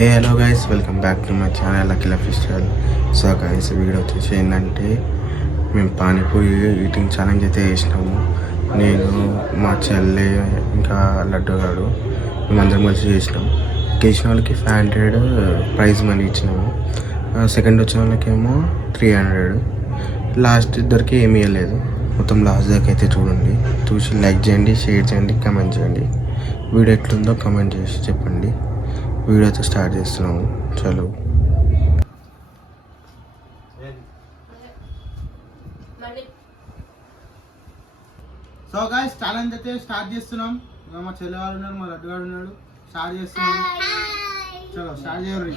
Hey hello guys, welcome back to my channel Akhila festival. So guys, video వచ్చేసి ఏంటంటే మేము panipuri eating challenge అయితే చేసినాము. నేను, మా చెల్లె, ఇంకా లడ్డు గారు మేమందరం కలిసి చేసినాం. గెలిచిన వాళ్ళకి 500 ప్రైజ్ మనీ ఇచ్చినాము. సెకండ్ వచ్చిన వాళ్ళకేమో 300. లాస్ట్ ఇద్దరికి ఏమీ ఇవ్వలేదు. మొత్తం లాస్ట్ దాకా అయితే చూడండి. చూసి లైక్ చేయండి, షేర్ చేయండి, కమెంట్ చేయండి. వీడియో ఎట్లుందో కమెంట్ చేసి చెప్పండి. వీడియో అయితే స్టార్ట్ చేస్తున్నాము. చలో. సో గైస్, ఛాలెంజ్ అయితే స్టార్ట్ చేస్తున్నాం. మా చెల్లె వాడు ఉన్నాడు, మా లడ్డు గారు ఉన్నాడు. స్టార్ట్ చేస్తున్నాం. చలో స్టార్ట్ చేయరు.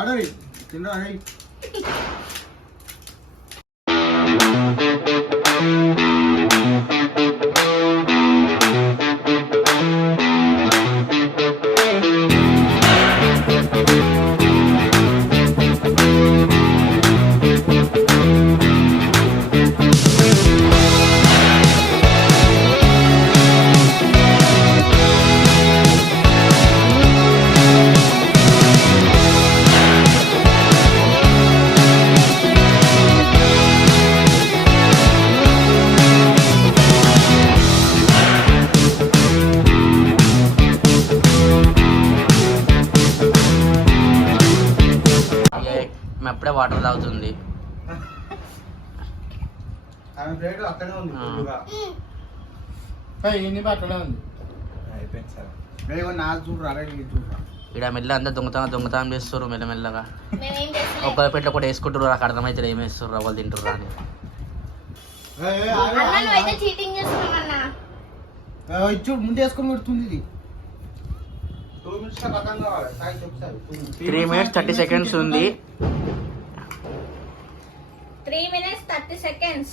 ఆడరి తిండ్రా రే. అప్పుడే వాటర్ తాగుతుంది. ఆమె ప్లేట్ అక్కడే ఉంది. అక్కడే ఉంది. నాకు చూడరా, చూడరా. ఇక్కడ మెల్ల అందరు దొంగతనం చేస్తారు మెల్లమెల్లగా. ఒక్క పెట్లో కూడా వేసుకుంటారు. నాకు అర్థమవుతుంది ఏం వేస్తారు, వాళ్ళు తింటారు అని. చూడు, ముందు వేసుకొని పెడుతుంది ఇది. 3 minutes 30 seconds ఉంది. 3 minutes 30 seconds.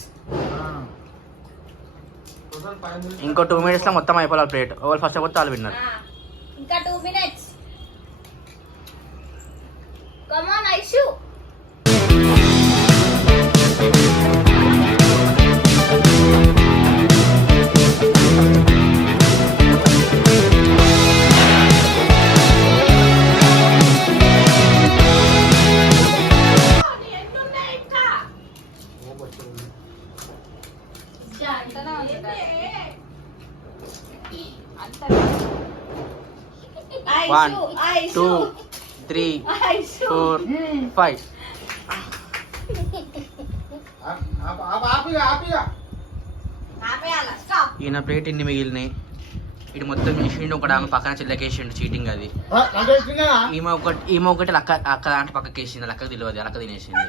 ఇంకో 2 minutes లో మొత్తం అయిపోవాలి ప్లేట్. వాళ్ళు ఫస్ట్ అయిపోతే వాళ్ళు విన్నారు. ఇంకా 2 minutes. Come on, Aishu. One, 2, 3, 4, 5. ఈయన ప్లేట్ ఇన్ని మిగిలినాయి. ఇటు మొత్తం వేసిండు. ఒకటి ఆమె పక్కన చిల్లకేసిండు. చీటింగ్ అది. ఈమె ఒకటి అక్క దాంట్లో పక్కకి వేసింది. అక్కకి తెలియదు, అక్క తినేసింది.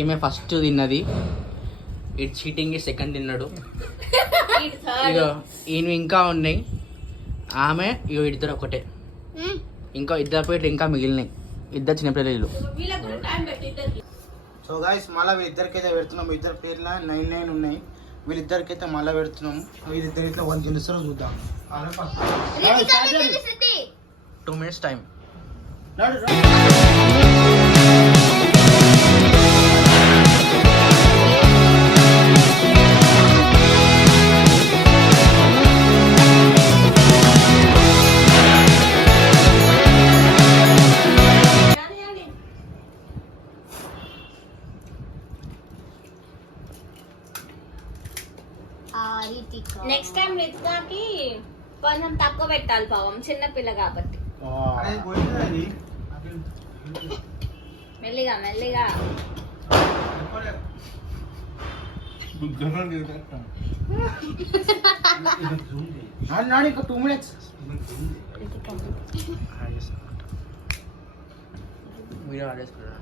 ఈమె ఫస్ట్ తిన్నది. ఇటు చీటింగ్ సెకండ్ తిన్నాడు. ఇగో ఈయన ఇంకా ఉన్నాయి. ఆమె ఇగో ఇద్దరు ఒకటే. ఇంకా ఇద్దరు ప్లేట్లు ఇంకా మిగిలినాయి. ఇద్దరు చిన్న పిల్లలు. సో గైస్, మళ్ళీ వీళ్ళిద్దరికైతే పెడుతున్నాం. ఇద్దరు పేర్ల 9 ఉన్నాయి. వీళ్ళిద్దరికైతే మళ్ళీ పెడుతున్నాము. వీళ్ళిద్దరు ఇట్లా 1 గెలుస్తారో చూద్దాం. 2 minutes టైం. నెక్స్ట్ టైం రితికాకి కొంచెం తక్కువ పెట్టాలి, పాపం చిన్న పిల్ల కాబట్టి. మెల్లిగా మెల్లిగా. ఇంకా 2 minutes. వీడియో ఆడేసుకున్నాను.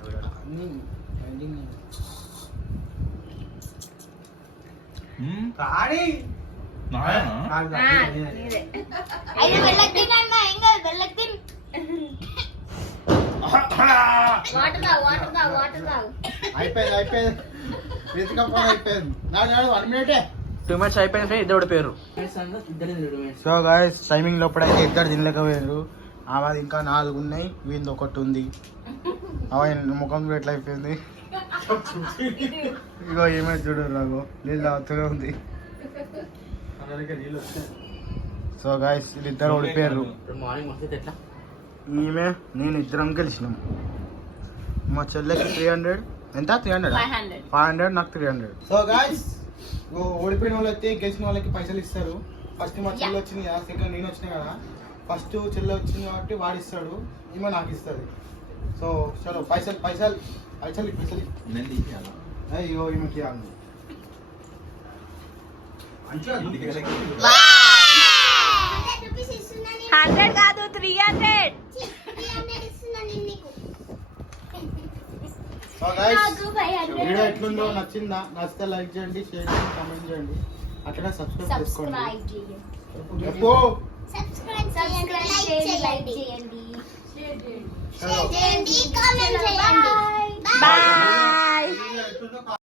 అయిపోయింది. 2 minutes అయిపోయిన ఇద్దరు పేరు. సో గైస్, టైమింగ్ లోపలైతే ఇద్దరు తినలేకపోయారు. ఆమెది ఇంకా 4 ఉన్నాయి. వీళ్ళది ఒకటి ఉంది. ముఖం ఎట్లా అయిపోయింది. ఇగో ఏమైతే చూడరు. రాగో నీళ్ళు అవుతూనే ఉంది. సో గాయస్ వీళ్ళిద్దరు ఓడిపోయారు. మార్నింగ్ వస్తే ఎట్లా ఈమె నేను ఇద్దరం గెలిచినాం. మా చెల్లెకి 300 ఎంత 300 500 500 నాకు 300. సో గాయస్ ఓడిపోయిన వాళ్ళైతే గెలిచిన వాళ్ళకి పైసలు ఇస్తారు. ఫస్ట్ మా చెల్లె వచ్చింది కదా, సెకండ్ నేను వచ్చినా కదా. ఫస్ట్ చెల్లె వచ్చింది కాబట్టి వాడు ఇస్తాడు, ఈమె నాకు ఇస్తుంది. సో చలో పైసలు పైసలు పైసలు పైసలు అయ్యో ఈమెకి ఇవ్వాలి. 100 కాదు 300. సో గైస్ వీడియో ఎట్లుందో నచ్చిందా? నచ్చితే లైక్ చేయండి, షేర్ చేయండి, కామెంట్ చేయండి. అట్లా సబ్స్క్రైబ్ చేసుకోండి. చెప్పు. సబ్స్క్రైబ్ చేయండి, లైక్ చేయండి, షేర్ చలో. చేయండి, కామెంట్ చేయండి. బాయ్.